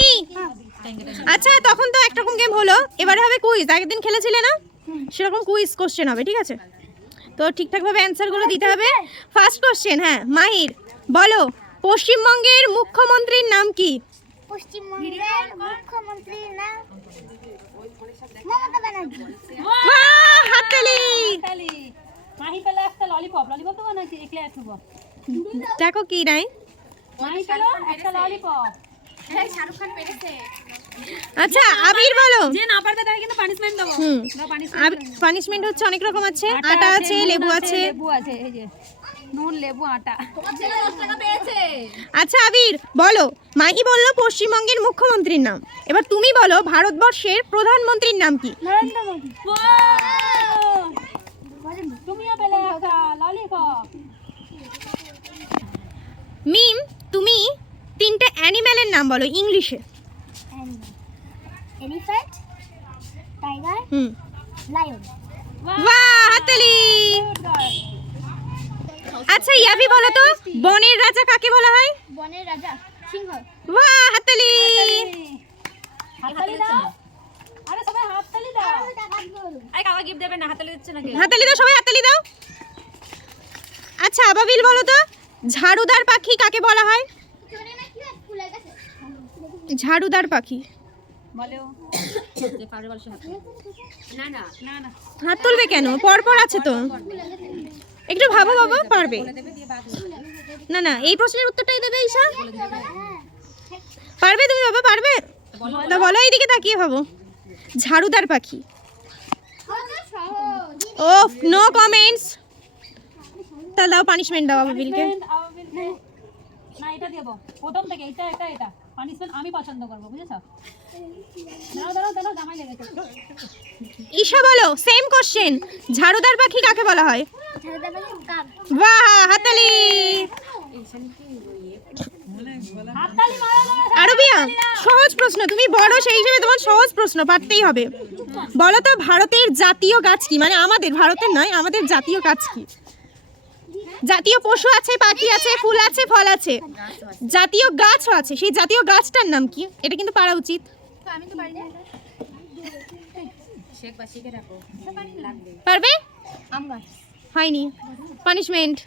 মাহি আচ্ছা তখন তো একরকম গেম হলো। এবারে হবে কুইজ আগের দিন খেলেছিলে না? সেরকম কুইজ কোশ্চেন হবে ঠিক আছে? তো ঠিকঠাকভাবে অ্যান্সারগুলো দিতে হবে। ফার্স্ট কোশ্চেন হ্যাঁ মাহির বলো পশ্চিমবঙ্গের মুখ্যমন্ত্রীর নাম কি? পশ্চিমবঙ্গের মুখ্যমন্ত্রীর নাম মমতা ব্যানার্জি। হাততালি! মাহি পেলে একটা ললিপপ ললিপপ তো নাকি? একলা দেখো কি নাই? মাহি পেল একটা ললিপপ আচ্ছা আবির বলো। যে না পারবে তাকে কিন্তু পানিশমেন্ট দেবো। হচ্ছে অনেক রকম আছে। আটা আছে লেবু আছে লেবু আছে এই যে নুন লেবু আটা। আচ্ছা আবির বলো। মাহি বলল পশ্চিমবঙ্গের মুখ্যমন্ত্রীর নাম। এবার তুমি বলো ভারতবর্ষের প্রধানমন্ত্রীর নাম কি? মিম অ্যানিম্যালের নাম বলো ইংলিশে। এলিফ্যান্ট টাইগার হুম। লায়ন বাহ হাততালি। আচ্ছা ইয়াবি বলো তো বনের রাজা কাকে বলা হয়? বনের রাজা সিংহ। বাহ হাততালি। হাততালি দাও। আরে সবাই হাততালি দাও। আরে কাকা গিফট দেবে না হাততালি দিচ্ছে নাকি? হাততালি দাও সবাই হাততালি দাও। আচ্ছা আবাবিল বলো তো ঝাড়ুদার পাখি কাকে বলা হয়? ঝাড়ুদার পাখি। হাত না না না না। তুলবে কেন? পরপর আছে তো। একটু ভাবো বাবা পারবে। না না এই প্রশ্নের উত্তরটাই দেবে ঈশা। পারবে তুমি বাবা পারবে? তা বলো। এইদিকে তাকিয়ে ভাবো। ঝাড়ুদার পাখি। ও নো কমেন্টস তাহলে দাও পানিশমেন্ট দাও বাবা বিলকে। না এটা দেবো প্রথম থেকে এটা এটা এটা। পানিশমেন্ট আমি পছন্দ করব বুঝেছ? দাঁড়াও দাঁড়াও দাঁড়াও জামাই লেগেছে। ঈশা বলো সেম কোশ্চেন ঝাড়ুদার পাখি কাকে বলা হয়? বাহ হাতালি আরবিয়া সহজ প্রশ্ন। তুমি বড় সেই হিসেবে তোমার সহজ প্রশ্ন পারতেই হবে। বলো তো ভারতের জাতীয় গাছ কি? মানে আমাদের ভারতের নয় আমাদের জাতীয় গাছ কি? জাতীয় পশু আছে, পাখি আছে, ফুল আছে, ফল আছে। জাতীয় গাছও আছে। সেই জাতীয় গাছটার নাম কি? এটা কিন্তু পারা উচিত। পারবে? হয়নি। পানিশমেন্ট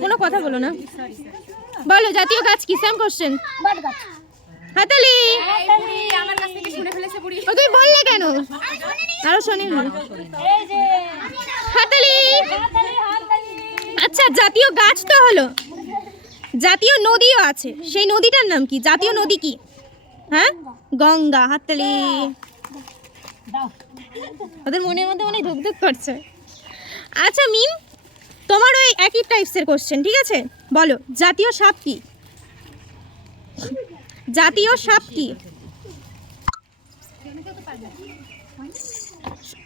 কোনো কথা বলো না। বলো, জাতীয় গাছ কি? সেম কোশ্চেন হাতালি! শুনে ও বললে কেন? আরও এই হাতালি! আচ্ছা জাতীয় গাছ তো হলো। জাতীয় নদীও আছে। সেই নদীটার নাম কি? জাতীয় নদী কি? হ্যাঁ? গঙ্গা হাততালি ওদের মনের মধ্যে মনে ধুক ধুক করছে। আচ্ছা মিম তোমার ওই একই টাইপসের কোশ্চেন ঠিক আছে? বলো, জাতীয় সাপ কি? জাতীয় সাপ কি?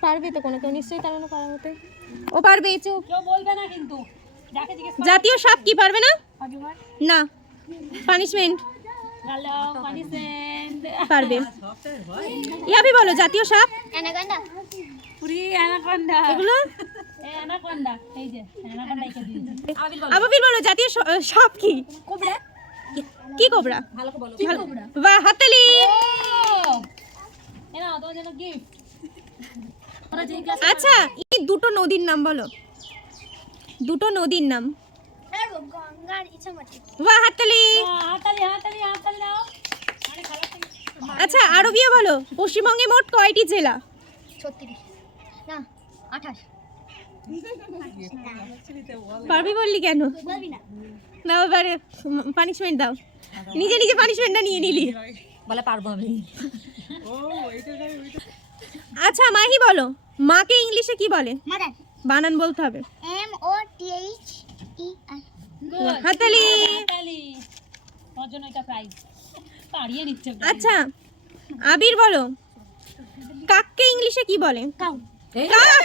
পারবে তো কোনো কেউ নিশ্চয়ই তার মানে পারার মতে ও পারবে চুপ। কেউ বলবে না কিন্তু। জাতীয় সাপ কি পারবে না? না। পানিশমেন্ট পারবে। ইয়াবি বলো জাতীয় সাপ? অ্যানাকন্ডা। পুরি অ্যানাকন্ডা। এগুলো? এই এই যে অ্যানাকন্ডা এঁকে বলো জাতীয় সাপ কি? কোবরা। কি কোবরা? বাহ হাততালি আচ্ছা এই দুটো নদীর নাম বলো। দুটো নদীর নাম। ইচ্ছামতি বাহ হাততালি আচ্ছা আরবিয়া বলো। পশ্চিমবঙ্গে মোট কয়টি জেলা? ছত্রিশ। না আঠাশ। পারবি বললি কেন? না এবারে পানিশমেন্ট দাও। নিজে নিজে পানিশমেন্টটা নিয়ে নিলি। বলে পারব আমি। আচ্ছা মাহি বলো মাকে ইংলিশে কি বলে? বানান বলতে হবে। M O T H E R. হাতালি। তোমার জন্য এটা প্রাইজ পাড়িয়ে নিচ্ছে। আচ্ছা আবির বলো কাককে ইংলিশে কি বলে? কাউ। কাক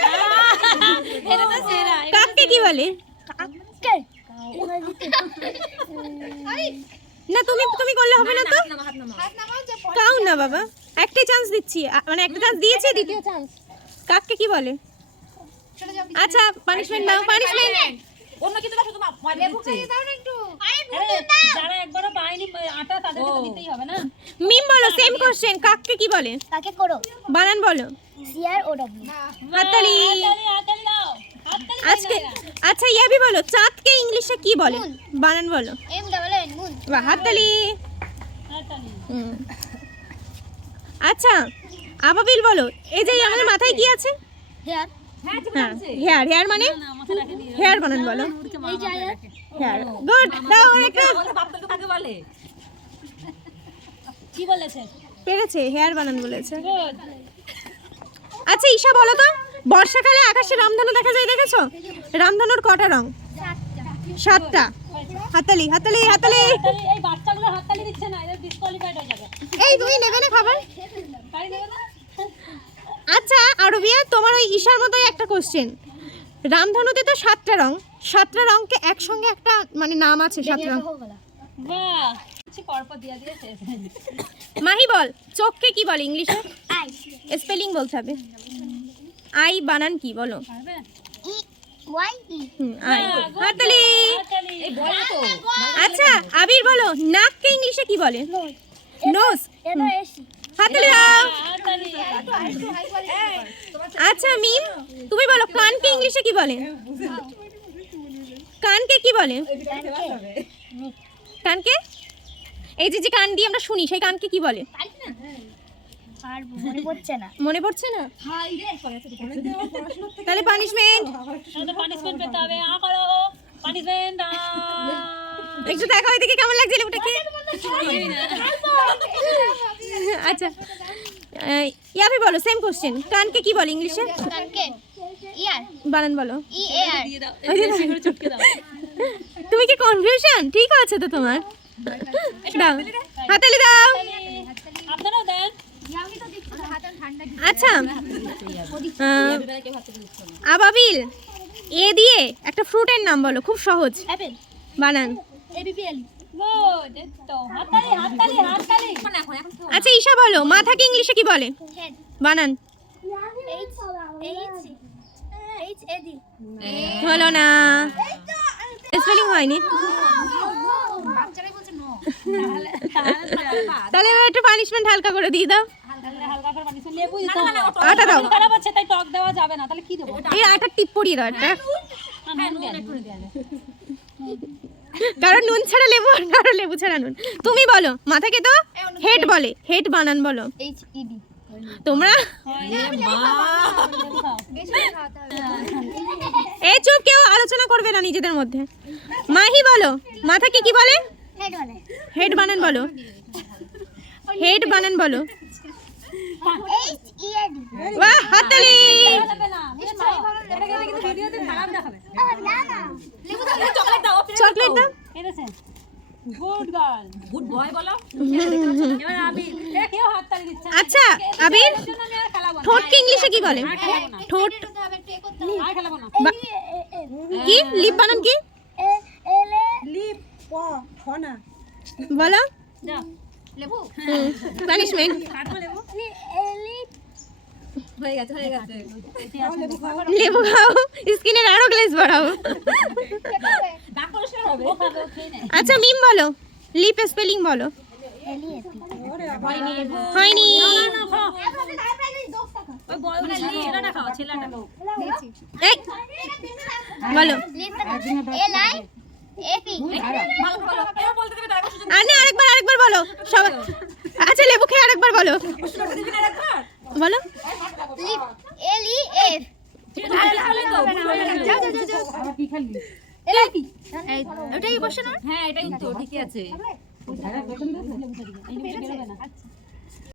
এটা তো সেরা কাককে কি বলে না তুমি তুমি করলে হবে না তো? কাউ না বাবা। একটাই চান্স দিচ্ছি। মানে একটা চান্স দিয়েছি দ্বিতীয় চান্স কাককে কি বলে? আচ্ছা পানিশমেন্ট নাও পানিশমেন্ট অন্য কিছু না শুধু মা- ময়দা দিচ্ছে আরে সেটা তো দিতেই হবে না? মিম বলো সেম কোশ্চেন কাককে কি বলে? করো? বানান বলো। সি আর ও ডব্লিউ দাও। আজকে আচ্ছা ইয়াবি বলো চাঁদকে ইংলিশে কি বলে? বানান বলো। মুন। বাহ হাততালি। আচ্ছা আবাবিল বলো এই যে আমাদের মাথায় কি আছে? হেয়ার। হ্যাঁ হ্যাঁ হেয়ার হেয়ার মানে? হেয়ার বানান বলো। হেয়ার। গুড দাও একটা বলে কি বলেছে? পেরেছে হেয়ার বানান বলেছে। আচ্ছা ঈশা বলো তো। বর্ষাকালে আকাশে রামধনু দেখা যায় দেখেছ? রামধনুর কটা রং? সাতটা। হাতালি হাতালি হাতালি। এই বাচ্চাগুলো হাততালি দিচ্ছে না এদের ডিসকোয়ালিফাইড হয়ে যাবে এই তুমি নেবে না খাবার? আচ্ছা আরবিয়া তোমার ওই ঈশার মতোই একটা কোশ্চেন রামধনুতে তো সাতটা রং। সাতটা রংকে একসঙ্গে একটা মানে নাম আছে সাত রং। মাহি বল চোখকে কি বলে ইংলিশে? স্পেলিং বলতে হবে। আই বানান কি বলো? বলো তো। আচ্ছা আবির বলো নাককে ইংলিশে কি বলে? নোজ হাততালি দাও। আচ্ছা মিম তুমি বলো কানকে ইংলিশে কি বলে? কানকে কি বলে? কানকে। এই যে যে কান দিয়ে আমরা শুনি সেই কানকে কি বলে? আর মনে পড়ছে না। মনে পড়ছে না? তাহলে পানিশমেন্ট পানিশমেন্ট পেতে হবে। আ করো। পানিশমেন্ট একটু দেখা ওইদিকে কেমন লাগছে লেবুটাকে আচ্ছা। ইয়াবি বলো সেম কোশ্চেন কানকে কি বলে ইংলিশে? কানকে। ইয়ার। বানান বলো। ই এ আর তুমি কি কনফিউশন ঠিক আছে তো তোমার। দাও। হাতালি দাও। আপনারাও দেন। আচ্ছা আবাবিল এ দিয়ে একটা ফ্রুটের নাম বলো খুব সহজ। বানান। আচ্ছা ঈশা বলো মাথাকে ইংলিশে কি বলে? বানান। H H H A D হলো না। স্পেলিং হয়নি। বাচ্চারাই বলছে নো তাহলে একটু পানিশমেন্ট হালকা করে দিয়ে দাও। তাহলে হালকা করে পানিশমেন্ট লেবু দিতে হবে। আটা দাও। খারাপ হচ্ছে তাই টক দেওয়া যাবে না। তাহলে কি দেবো? এই আটা টিপ পরিয়ে দাও একটা। দেন। কারণ নুন ছাড়া লেবু আর লেবু ছাড়া নুন। তুমি বলো মাথাকে তো হেড বলে হেড বানান বলো। এইচ ই তোমরা? এই চুপ কেউ আলোচনা করবে না নিজেদের মধ্যে। মাহি বলো মাথাকে কি বলে? হেড বলে। হেড বানান বলো। হেড বানান বলো। বাহ হাততালি চকলেট দাও? গুড বয় বলো এবার। কেউ হাততালি দিচ্ছে আচ্ছা আবির। ঠোঁটকে ইংলিশে কি বলে ঠোঁট কি লিপ বানান কি লিপ বলো। লেবু? পানিশমেন্ট লেবু? এলি গেছে গেছে। লেবু খাও স্কিনের আরও গ্লেজ বাড়াও। আচ্ছা মিম বলো। লিপ স্পেলিং বলো। এলি হয়নি। বলো। এল আই এপি ভালো বলো। কেউ বলতে দেবে তার কাছে আর না আরেকবার আরেকবার বলো। সবাই আচ্ছা লেবু খেয়ে আরেকবার বলো। না বলো। এল এফ ওটাই কোশ্চেন হ্যাঁ এটাই তো ঠিকই আছে। না।